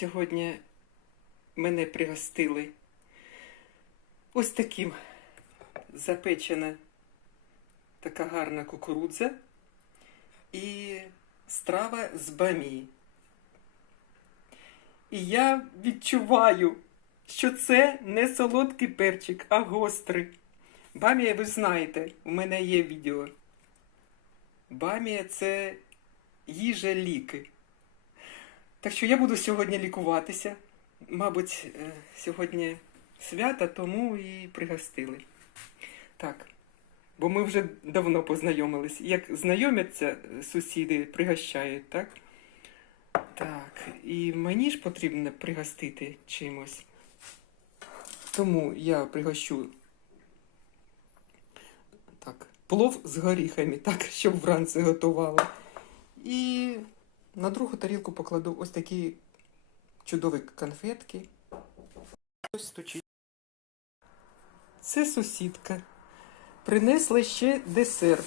Сьогодні мене пригостили ось таким запечена така гарна кукурудза і страва з бамії. І я відчуваю, що це не солодкий перчик, а гострий. Бамія, ви знаєте, у мене є відео. Бамія це їжа ліки. Так що я буду сьогодні лікуватися. Мабуть, е, сьогодні свята, тому і пригостили. Так. Бо ми вже давно познайомились. Як знайомяться е, сусіди, пригощають, так? Так, і мені ж потрібно пригостити чимось. Тому я пригощу так, плов з горіхами, так, щоб вранці готувала. І на другу тарілку покладу ось такі чудові конфетки. Ось стучить. Це сусідка. Принесла ще десерт.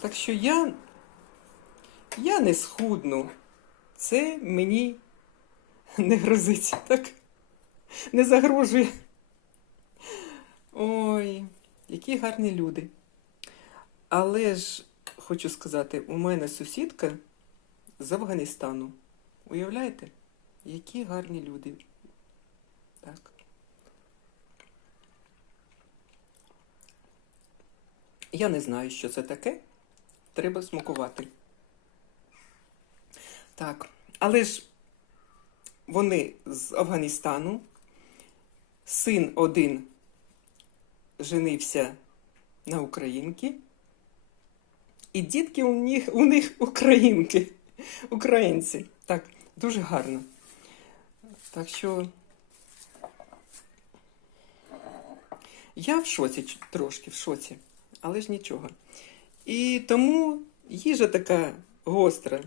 Так що я, я не схудну. Це мені не грозить, так? Не загрожує. Ой, які гарні люди. Але ж хочу сказати, у мене сусідка з Афганістану. Уявляєте? Які гарні люди. Так. Я не знаю, що це таке. Треба смакувати. Так, але ж вони з Афганістану. Син один женився на українки. І дітки у них, у них українки, українці. Так, дуже гарно. Так що я в шоці трошки в шоці, але ж нічого. І тому їжа така гостра.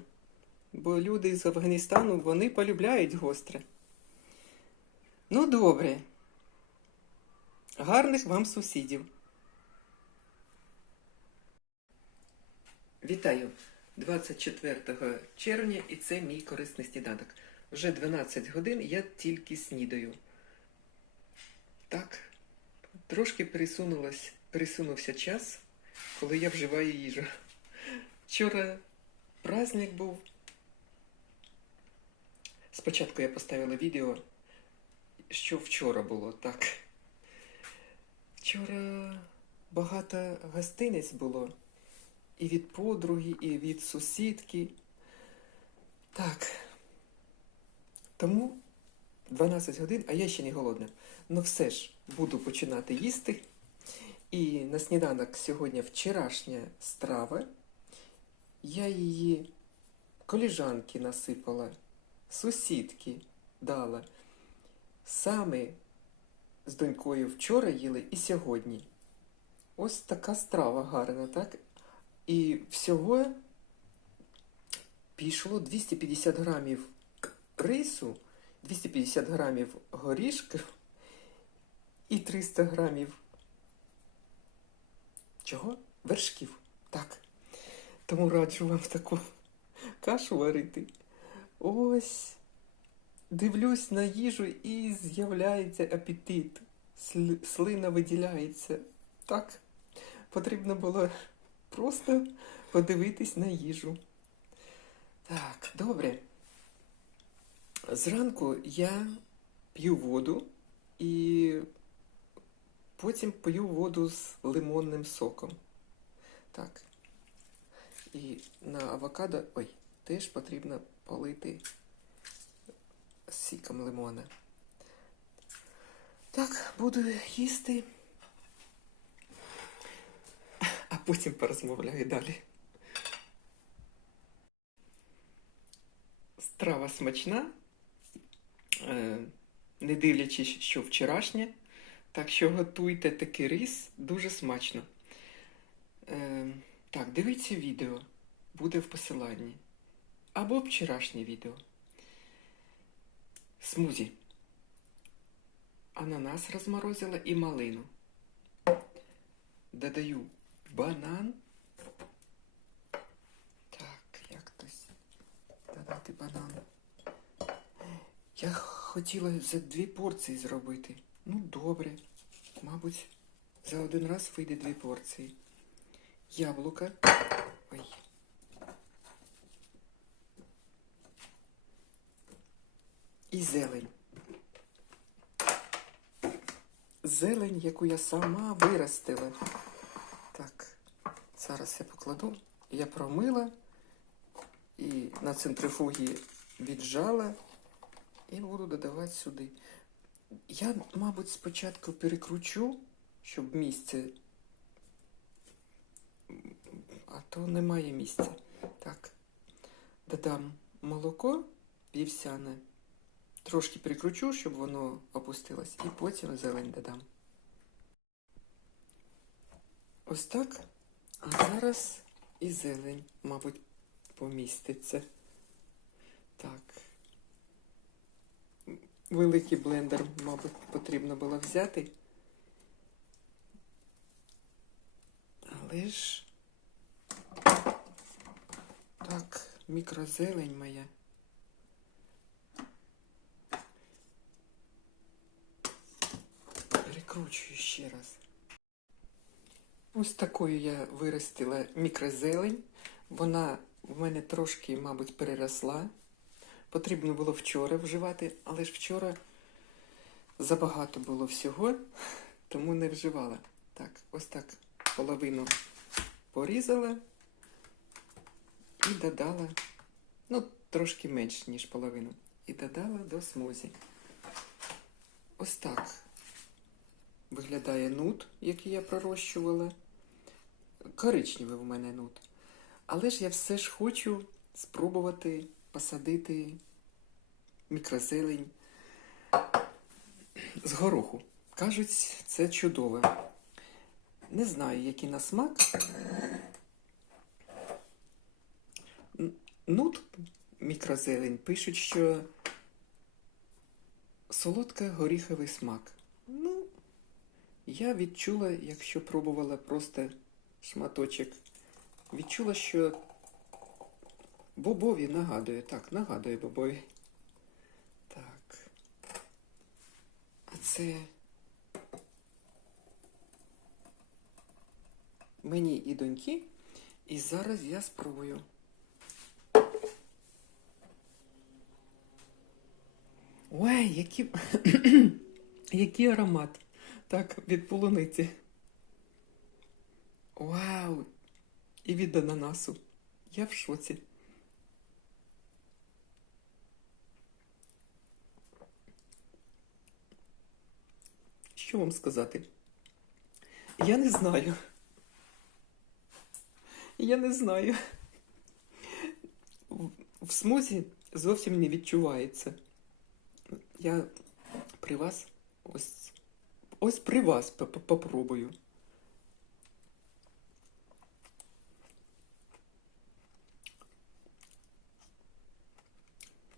Бо люди з Афганістану вони полюбляють гостре. Ну, добре. Гарних вам сусідів. Вітаю 24 червня, і це мій корисний сніданок. Вже 12 годин я тільки снідаю. Так, трошки пересунувся час, коли я вживаю їжу. Вчора праздник був. Спочатку я поставила відео, що вчора було, так. Вчора багато гостиниць було. І від подруги, і від сусідки. Так. Тому 12 годин, а я ще не голодна. Ну все ж, буду починати їсти. І на сніданок сьогодні вчорашня страва. Я її коліжанки насипала, сусідки дала. Саме з донькою вчора їли і сьогодні. Ось така страва гарна, так? І всього пішло 250 грамів рису, 250 грамів горішків і 300 грамів чого? Вершків. Так. Тому раджу вам таку кашу варити. Ось. Дивлюсь на їжу і з'являється апетит. Сли- Слина виділяється. Так. Потрібно було просто подивитись на їжу. Так, добре. Зранку я п'ю воду і потім п'ю воду з лимонним соком. Так. І на авокадо, ой, теж потрібно полити сіком лимона. Так, буду їсти. А потім порозмовляю далі. Страва смачна, е, не дивлячись, що вчорашнє. Так що готуйте такий рис дуже смачно. Е, Так, дивіться відео, буде в посиланні. Або вчорашнє відео. Смузі. Ананас розморозила і малину. Додаю банан. Так, як хтось додати банан. Я хотіла за дві порції зробити. Ну, добре. Мабуть, за один раз вийде дві порції. Яблука. Ой. І зелень. Зелень, яку я сама виростила. Зараз я покладу. Я промила і на центрифугі віджала і буду додавати сюди. Я, мабуть, спочатку перекручу, щоб місце. А то немає місця. Так. Додам молоко вівсяне. Трошки перекручу, щоб воно опустилось, і потім зелень додам. Ось так. А зараз і зелень, мабуть, поміститься. Так. Великий блендер, мабуть, потрібно було взяти. Але ж. Так, мікрозелень моя. Перекручую ще раз. Ось такою я виростила мікрозелень. Вона в мене трошки, мабуть, переросла. Потрібно було вчора вживати, але ж вчора забагато було всього, тому не вживала. Так, ось так половину порізала і додала, ну, трошки менш, ніж половину. І додала до смузі. Ось так виглядає нут, який я пророщувала. Коричневий у мене нут. Але ж я все ж хочу спробувати посадити мікрозелень з гороху. Кажуть, це чудово. Не знаю, який на смак. Нут мікрозелень пишуть, що солодка горіховий смак. Я відчула, якщо пробувала просто шматочок, відчула, що бобові нагадує. Так, нагадує бобові. Так. А це мені і доньки. І зараз я спробую. Ой, який, який аромат. Так, від полуниці. Вау! І від ананасу. Я в шоці. Що вам сказати? Я не знаю. Я не знаю. В- смузі зовсім не відчувається. Я при вас ось ось при вас попробую.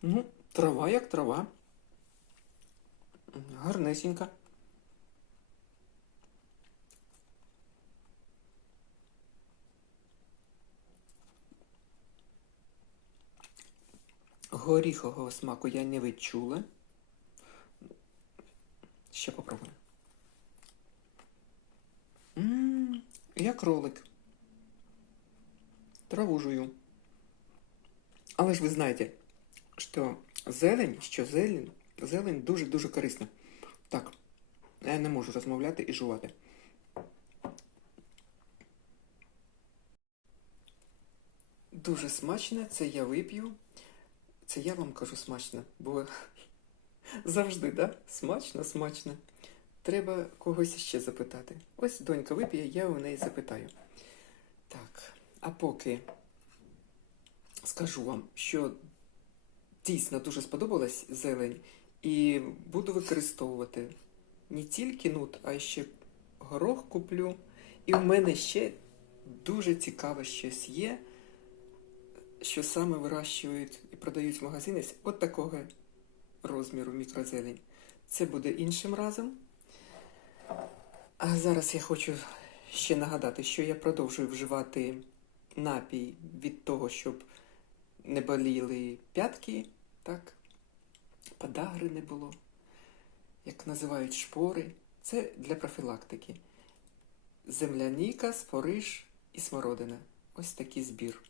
Ну, трава як трава. Гарнесенька. Горіхового смаку я не відчула. Ще попробую. Кролик. Траву жую. Але ж ви знаєте, що зелень, що зелень, зелень дуже-дуже корисна. Так, я не можу розмовляти і жувати. Дуже смачно, це я вип'ю. Це я вам кажу смачно, бо завжди, да? Смачно, смачно. Треба когось ще запитати. Ось донька вип'є, я у неї запитаю. Так, а поки скажу вам, що дійсно дуже сподобалась зелень, і буду використовувати не тільки нут, а ще горох куплю. І в мене ще дуже цікаве щось є, що саме вирощують і продають в магазинах от такого розміру мікрозелень. Це буде іншим разом. А зараз я хочу ще нагадати, що я продовжую вживати напій від того, щоб не боліли п'ятки. Так? подагри не було, як називають шпори. Це для профілактики. Земляніка, спориш і смородина. Ось такий збір.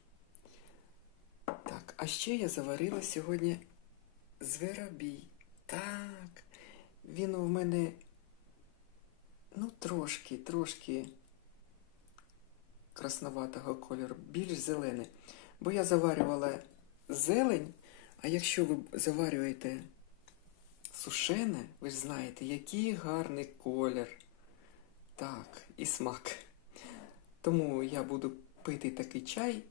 Так, а ще я заварила сьогодні зверобій. Так, він у мене, ну, трошки, трошки красноватого кольору, більш зелений. Бо я заварювала зелень, а якщо ви заварюєте сушене, ви ж знаєте, який гарний колір. Так, і смак. Тому я буду пити такий чай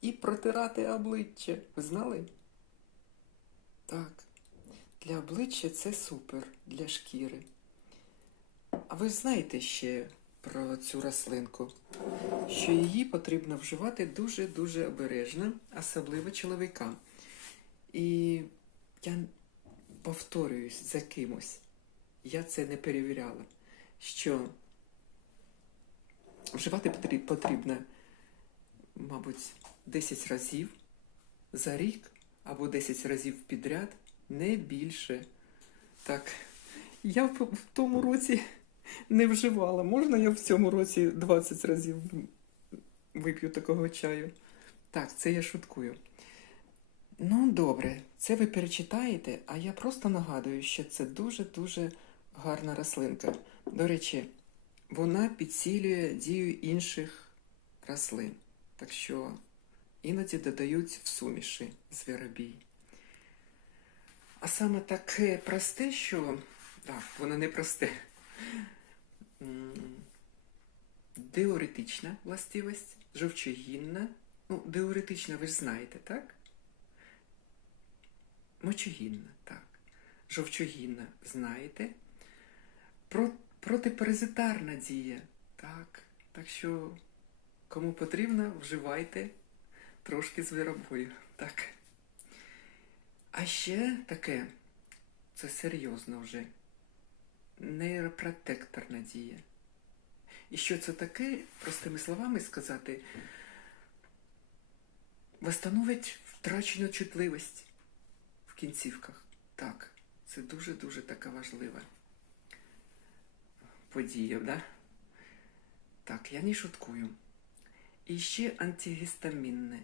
і протирати обличчя. Ви знали? Так. Для обличчя це супер, для шкіри. А ви знаєте ще про цю рослинку, що її потрібно вживати дуже-дуже обережно, особливо чоловікам. І я повторююсь за кимось. Я це не перевіряла, що вживати потрі- потрібно, мабуть, 10 разів за рік або 10 разів підряд, не більше. Так, я в тому році не вживала. Можна я в цьому році 20 разів вип'ю такого чаю? Так, це я шуткую. Ну, добре, це ви перечитаєте, а я просто нагадую, що це дуже-дуже гарна рослинка. До речі, вона підсилює дію інших рослин. Так що іноді додають в суміші звіробій. А саме таке просте, що. Так, воно не просте. М, Диуретична властивість, жовчогінна. Ну, диуретична, ви ж знаєте, так? Мочогінна, так. Жовчогінна, знаєте. Про, протипаразитарна дія. Так. Так що, кому потрібно, вживайте трошки звіробою. Так. А ще таке, це серйозно вже. Нейропротекторна дія. І що це таке, простими словами сказати, восстановить втрачену чутливість в кінцівках. Так, це дуже-дуже така важлива подія, да? Так, я не шуткую. І ще антигістамінні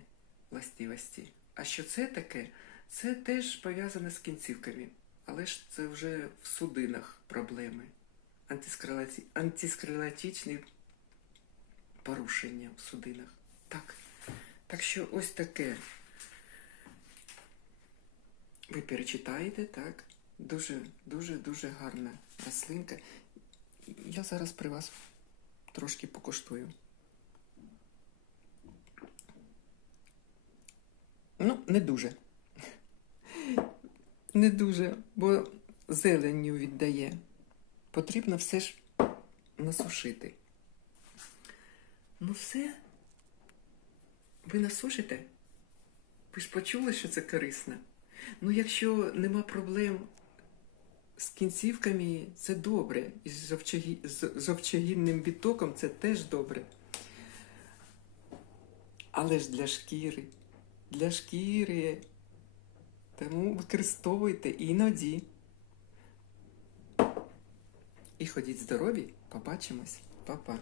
властивості. А що це таке? Це теж пов'язане з кінцівками, але ж це вже в судинах проблеми. Антискрилаті... Антискрилатичні порушення в судинах. Так. Так що ось таке. Ви перечитаєте, так? Дуже, дуже, дуже гарна рослинка. Я зараз при вас трошки покуштую. Ну, не дуже. Не дуже, бо зеленню віддає. Потрібно все ж насушити. Ну все. Ви насушите? Ви ж почули, що це корисно. Ну, якщо нема проблем з кінцівками, це добре. І з жовчогі... з жовчогінним відтоком це теж добре. Але ж для шкіри, для шкіри. Тому використовуйте іноді. І ходіть здорові, побачимось, Па-па.